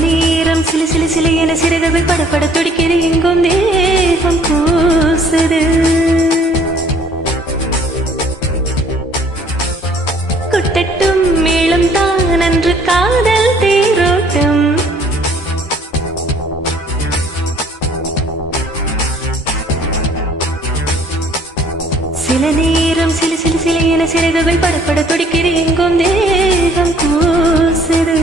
நேரம் சிலு சிலு சிலு என சிறகுகள் படப்பட துடிக்கிறது, எங்கும் தேகம் கூசுது. குட்டட்டும் மேளம் தான் அன்று காதல் தேரோட்டம். சில நேரம் சிலு சிலு சிலு என சிறகுகள் படப்பட துடிக்கிறது, எங்கும் தேகம் கூசுது.